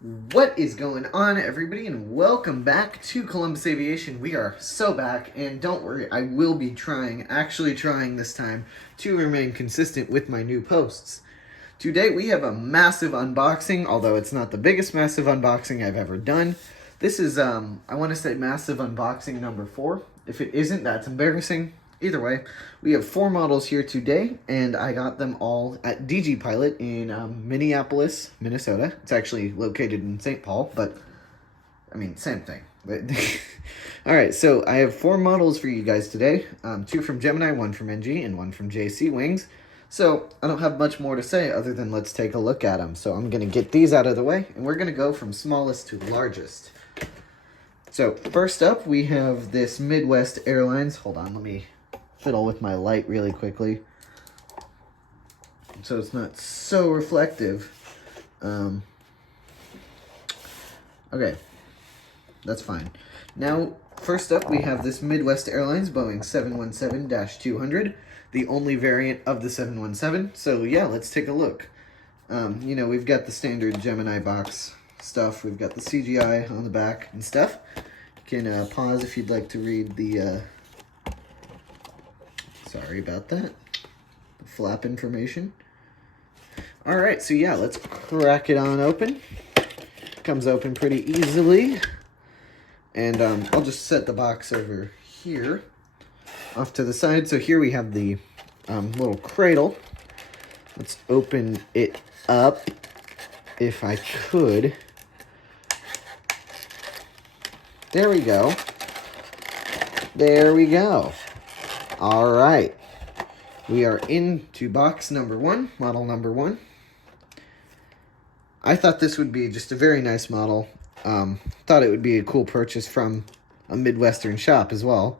What is going on, everybody, and welcome back to Columbus Aviation. We are so back, and don't worry, I will be actually trying this time, to remain consistent with my new posts. Today we have a massive unboxing, although it's not the biggest massive unboxing I've ever done. This is, I want to say massive unboxing number 4. If it isn't, that's embarrassing. Either way, we have 4 models here today, and I got them all at DG Pilot in Minneapolis, Minnesota. It's actually located in St. Paul, but, I mean, same thing. Alright, so I have 4 models for you guys today. 2 from Gemini, 1 from NG, and 1 from JC Wings. So, I don't have much more to say other than let's take a look at them. So, I'm going to get these out of the way, and we're going to go from smallest to largest. So, first up, we have this Midwest Airlines. Hold on, let me fiddle with my light really quickly so it's not so reflective. Okay, that's fine. Now, first up, we have this Midwest Airlines Boeing 717-200, the only variant of the 717. So yeah, let's take a look. You know, we've got the standard Gemini box stuff. We've got the CGI on the back and stuff. You can pause if you'd like to read the sorry about that, the flap information. Alright, so yeah, let's crack it on open. Comes open pretty easily. And I'll just set the box over here, off to the side. So here we have the little cradle. Let's open it up, if I could. There we go. There we go. All right. We are into box number 1, model number 1. I thought this would be just a very nice model. Thought it would be a cool purchase from a Midwestern shop as well.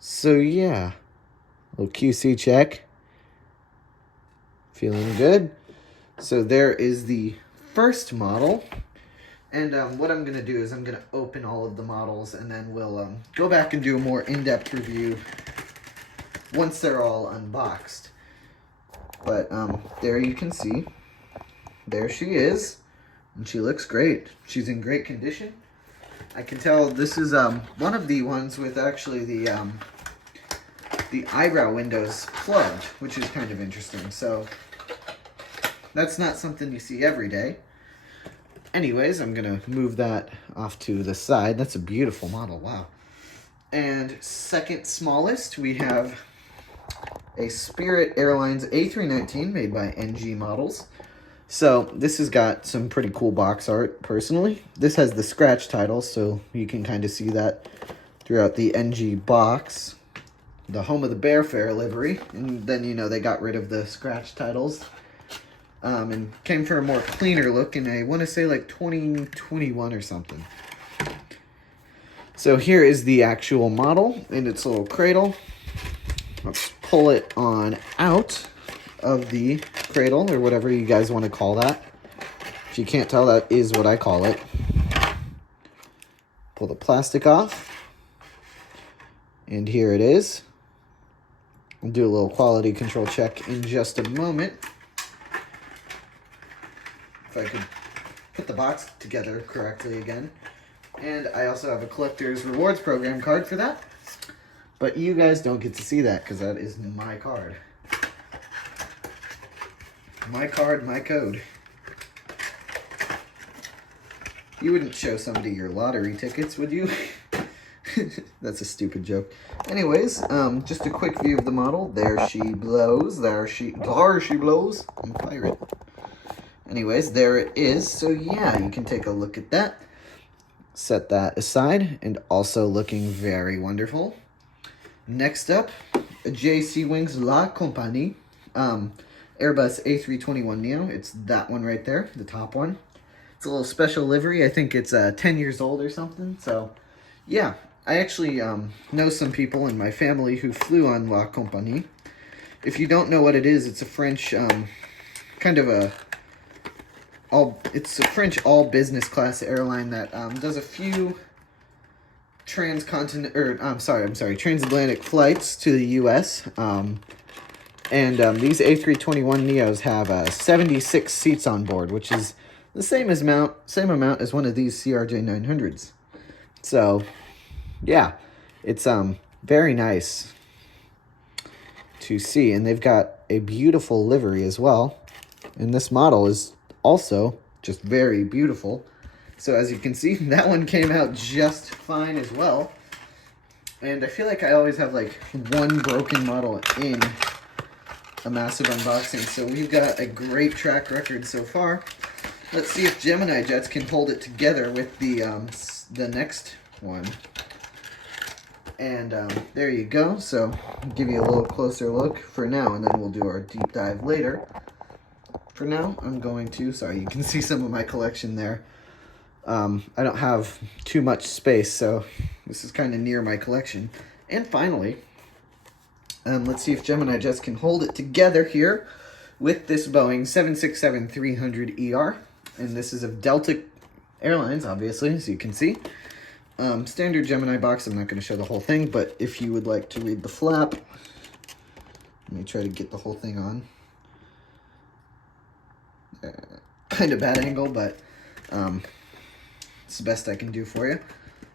So yeah, little QC check. Feeling good. So there is the first model. And what I'm going to do is I'm going to open all of the models, and then we'll go back and do a more in-depth review once they're all unboxed. But there you can see. There she is. And she looks great. She's in great condition. I can tell this is one of the ones with actually the eyebrow windows plugged, which is kind of interesting. So that's not something you see every day. Anyways, I'm going to move that off to the side. That's a beautiful model. Wow. And second smallest, we have a Spirit Airlines A319 made by NG Models. So this has got some pretty cool box art, personally. This has the scratch title, so you can kind of see that throughout the NG box. The Home of the Bear Fair livery. And then, you know, they got rid of the scratch titles. And came for a more cleaner look in I want to say like 2021 or something. So here is the actual model in its little cradle. Let's pull it on out of the cradle, or whatever you guys want to call that. If you can't tell, that is what I call it. Pull the plastic off. And here it is. We'll do a little quality control check in just a moment. If I could put the box together correctly again. And I also have a collector's rewards program card for that. But you guys don't get to see that because that is my card. My card, my code. You wouldn't show somebody your lottery tickets, would you? That's a stupid joke. Anyways, just a quick view of the model. There she blows. There she blows. I'm a pirate. Anyways, there it is. So yeah, you can take a look at that. Set that aside, and also looking very wonderful. Next up, a JC Wings La Compagnie Airbus A321neo. It's that one right there, the top one. It's a little special livery. I think it's 10 years old or something. So yeah, I actually know some people in my family who flew on La Compagnie. If you don't know what it is, it's a French kind of a it's a French all business class airline that does a few transatlantic flights to the U.S. These A321neos have 76 seats on board, which is the same amount as one of these CRJ 900s. So, yeah, it's very nice to see, and they've got a beautiful livery as well. And this model is also just very beautiful. So as you can see, that one came out just fine as well. And I feel like I always have like one broken model in a massive unboxing. So we've got a great track record so far. Let's see if Gemini Jets can hold it together with the next one. And there you go. So I'll give you a little closer look for now, and then we'll do our deep dive later. For now, I'm going to, sorry, you can see some of my collection there. I don't have too much space, so this is kind of near my collection. And finally, let's see if Gemini Jets can hold it together here with this Boeing 767-300ER. And this is of Delta Airlines, obviously, as you can see. Standard Gemini box. I'm not going to show the whole thing, but if you would like to read the flap, let me try to get the whole thing on. Kind of bad angle, but it's the best I can do for you.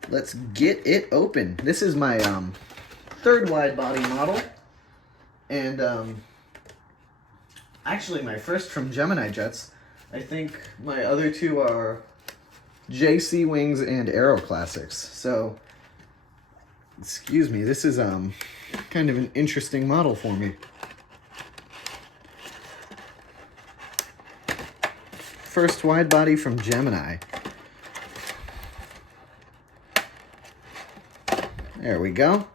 Let's get it open. This is my third wide body model, and actually my first from Gemini Jets. I think my other two are JC Wings and Aero Classics. So, excuse me, this is kind of an interesting model for me. First wide body from Gemini. There we go.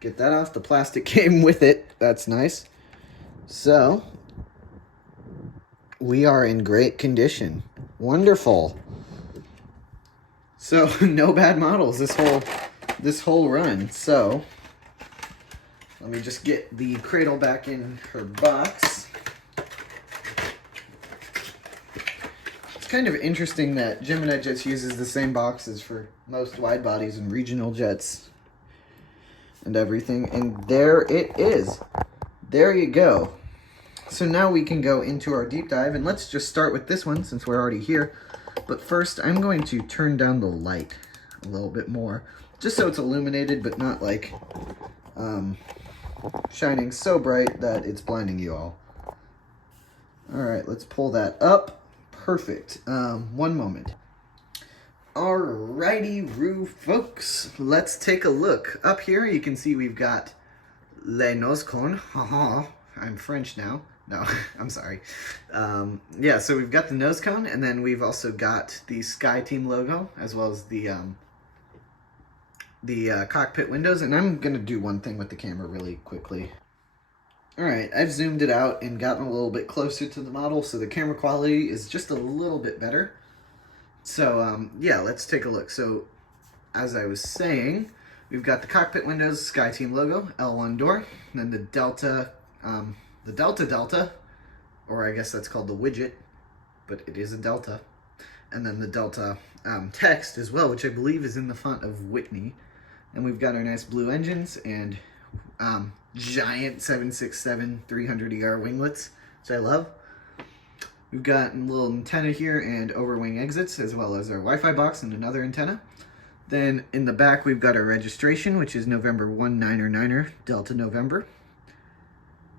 Get that off. The plastic came with it. That's nice. So, we are in great condition. Wonderful. So, no bad models this whole run. So, let me just get the cradle back in her box. It's kind of interesting that Gemini Jets uses the same boxes for most wide bodies and regional jets and everything. And there it is. There you go. So now we can go into our deep dive, and let's just start with this one since we're already here. But first, I'm going to turn down the light a little bit more, just so it's illuminated, but not like shining so bright that it's blinding you all. All right, let's pull that up. Perfect. One moment. Alrighty, folks, let's take a look. Up here, you can see we've got Les Noscon. Haha, I'm French now. No, I'm sorry. Yeah, so we've got the nose cone, and then we've also got the SkyTeam logo, as well as the cockpit windows. And I'm going to do one thing with the camera really quickly. Alright, I've zoomed it out and gotten a little bit closer to the model, so the camera quality is just a little bit better. So, yeah, let's take a look. So, as I was saying, we've got the cockpit windows, SkyTeam logo, L1 door, and then the Delta, or I guess that's called the widget, but it is a Delta. And then the Delta text as well, which I believe is in the font of Whitney. And we've got our nice blue engines and giant 767-300ER winglets, which I love. We've got a little antenna here and overwing exits, as well as our Wi-Fi box and another antenna. Then in the back, we've got our registration, which is November 19er, Delta November.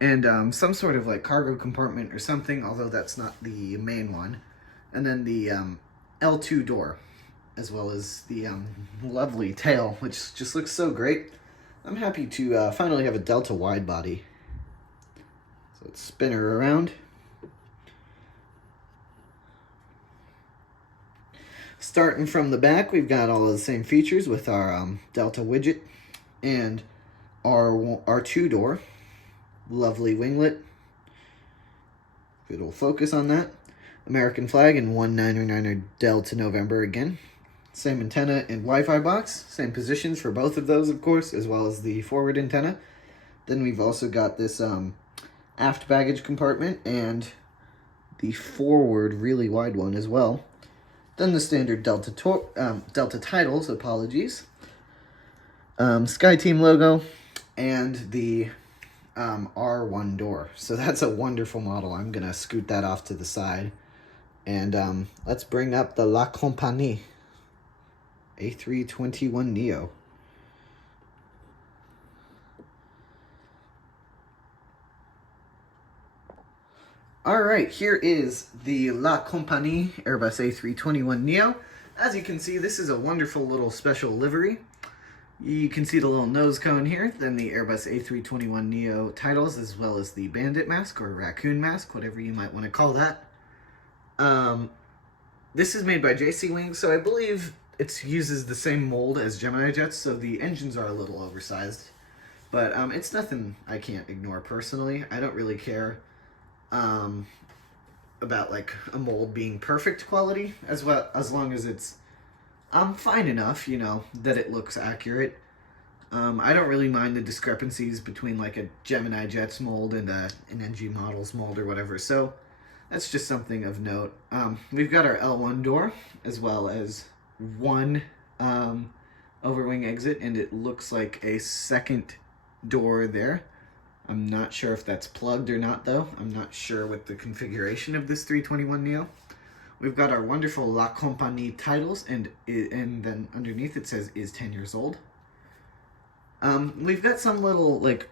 And some sort of like cargo compartment or something, although that's not the main one. And then the L2 door, as well as the lovely tail, which just looks so great. I'm happy to finally have a Delta wide body. So let's spin her around. Starting from the back, we've got all of the same features with our Delta widget and our R2 door. Lovely winglet. It'll focus on that. American flag and 19er Delta November again. Same antenna and Wi-Fi box. Same positions for both of those, of course, as well as the forward antenna. Then we've also got this aft baggage compartment and the forward really wide one as well. Then the standard Delta titles, apologies. SkyTeam logo and the R1 door. So that's a wonderful model. I'm going to scoot that off to the side. And let's bring up the La Compagnie A321neo. Alright, here is the La Compagnie Airbus A321neo. As you can see, this is a wonderful little special livery. You can see the little nose cone here, then the Airbus A321neo titles, as well as the bandit mask or raccoon mask, whatever you might want to call that. This is made by JC Wings, so I believe it uses the same mold as Gemini jets, so the engines are a little oversized. But it's nothing I can't ignore personally. I don't really care about like a mold being perfect quality, as long as it's fine enough, you know, that it looks accurate. I don't really mind the discrepancies between like a Gemini Jets mold and an NG Models mold or whatever, so that's just something of note. We've got our L1 door, as well as one overwing exit, and it looks like a second door there. I'm not sure if that's plugged or not, though. I'm not sure what the configuration of this 321neo. We've got our wonderful La Compagnie titles, and then underneath it says, is 10 years old. We've got some little, like,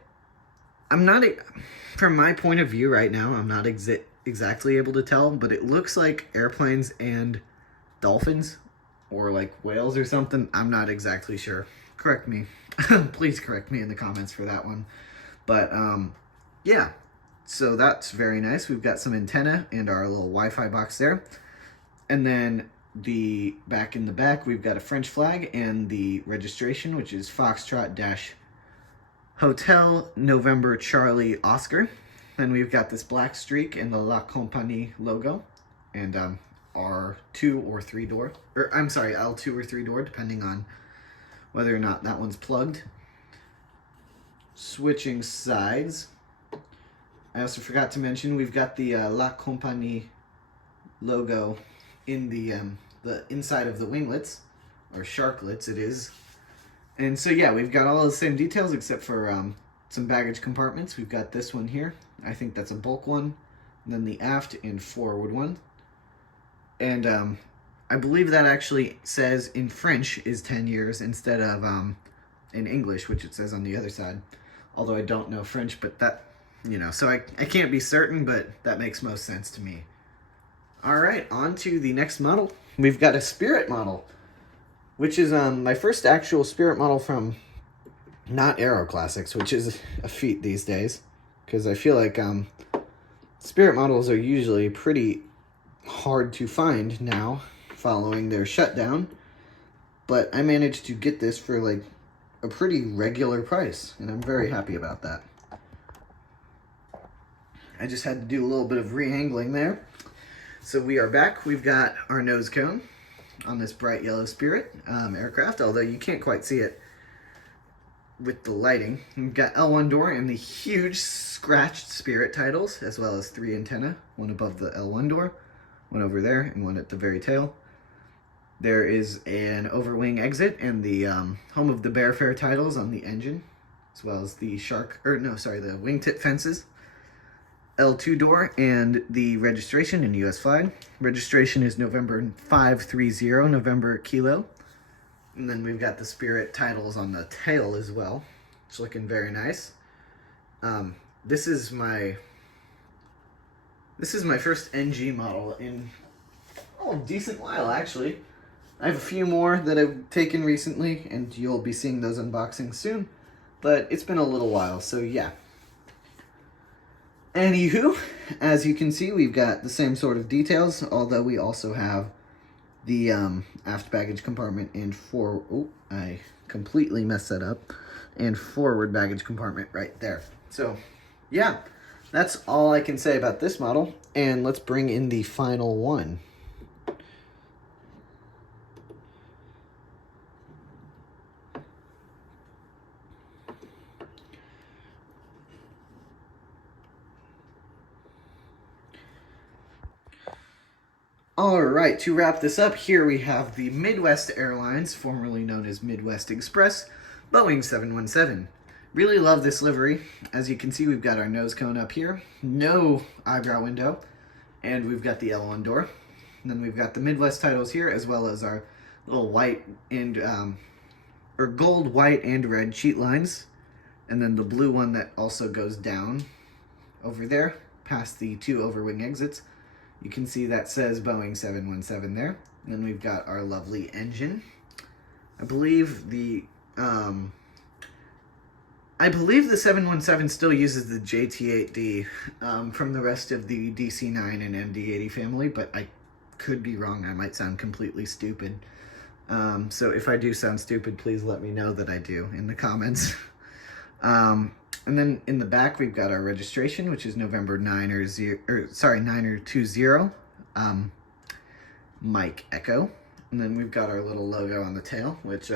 from my point of view right now, I'm not exactly able to tell, but it looks like airplanes and dolphins, or like whales or something. I'm not exactly sure. Correct me. Please correct me in the comments for that one. But, yeah, so that's very nice. We've got some antenna and our little Wi-Fi box there. And then back in the back, we've got a French flag and the registration, which is Foxtrot-Hotel November Charlie Oscar. Then we've got this black streak and the La Compagnie logo. And our L2 or 3 door, depending on whether or not that one's plugged. Switching sides, I also forgot to mention we've got the La Compagnie logo in the inside of the winglets, or sharklets it is. And so yeah, we've got all the same details except for some baggage compartments. We've got this one here. I think that's a bulk one. And then the aft and forward one. And I believe that actually says in French is 10 years instead of in English, which it says on the other side. Although I don't know French, but that, you know, so I can't be certain, but that makes most sense to me. All right, on to the next model. We've got a Spirit model, which is my first actual Spirit model from not Aero Classics, which is a feat these days, because I feel like Spirit models are usually pretty hard to find now following their shutdown, but I managed to get this for like a pretty regular price, and I'm very happy about that. I just had to do a little bit of re-angling there. So we are back. We've got our nose cone on this bright yellow Spirit aircraft, although you can't quite see it with the lighting. We've got L1 door and the huge scratched Spirit titles, as well as 3 antenna, one above the L1 door, one over there, and one at the very tail. There is an overwing exit and the Home of the Bearfair titles on the engine, as well as the the wingtip fences. L2 door and the registration in US flag. Registration is November 530, November Kilo. And then we've got the Spirit titles on the tail as well. It's looking very nice. This is my first NG model in a decent while, actually. I have a few more that I've taken recently, and you'll be seeing those unboxings soon. But it's been a little while, so yeah. Anywho, as you can see, we've got the same sort of details, although we also have the aft baggage compartment and I completely messed that up, and forward baggage compartment right there. So, yeah, that's all I can say about this model, and let's bring in the final one. Alright, to wrap this up, here we have the Midwest Airlines, formerly known as Midwest Express, Boeing 717. Really love this livery. As you can see, we've got our nose cone up here, no eyebrow window, and we've got the L1 door. And then we've got the Midwest titles here, as well as our little white and or gold, white, and red sheet lines, and then the blue one that also goes down over there past the 2 overwing exits. You can see that says Boeing 717 there. And then we've got our lovely engine. I believe the 717 still uses the JT8D from the rest of the DC-9 and MD-80 family, but I could be wrong. I might sound completely stupid. So if I do sound stupid, please let me know that I do in the comments. And then in the back, we've got our registration, which is November 9er20, Mike Echo. And then we've got our little logo on the tail, which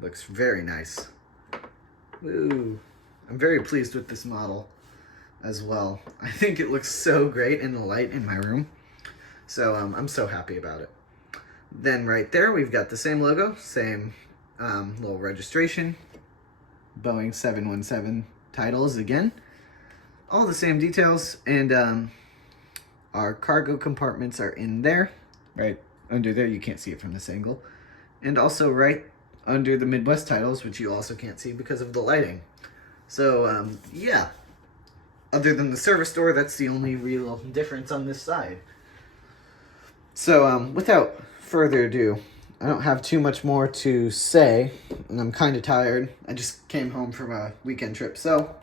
looks very nice. Woo! I'm very pleased with this model as well. I think it looks so great in the light in my room. So I'm so happy about it. Then right there, we've got the same logo, same little registration. Boeing 717 titles again. All the same details, and our cargo compartments are in there. Right under there, you can't see it from this angle. And also right under the Midwest titles, which you also can't see because of the lighting. So, yeah. Other than the service door, that's the only real difference on this side. So, without further ado, I don't have too much more to say, and I'm kind of tired. I just came home from a weekend trip, so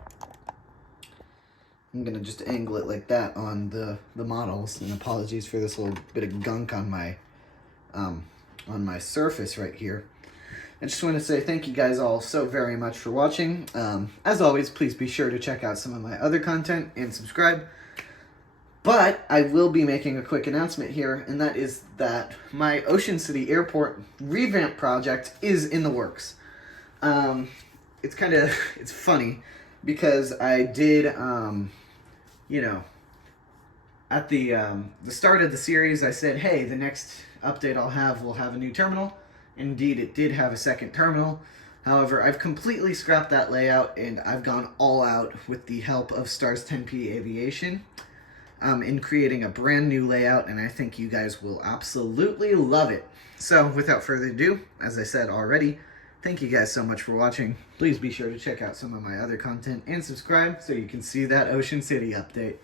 I'm gonna just angle it like that on the models, and apologies for this little bit of gunk on my surface right here. I just want to say thank you guys all so very much for watching. As always, please be sure to check out some of my other content and subscribe. But I will be making a quick announcement here, and that is that my Ocean City Airport revamp project is in the works. It's funny because I did, at the start of the series, I said, hey, the next update will have a new terminal. Indeed, it did have a second terminal. However, I've completely scrapped that layout, and I've gone all out with the help of Stars 10P Aviation in creating a brand new layout, and I think you guys will absolutely love it. So, without further ado, as I said already, thank you guys so much for watching. Please be sure to check out some of my other content and subscribe so you can see that Ocean City update.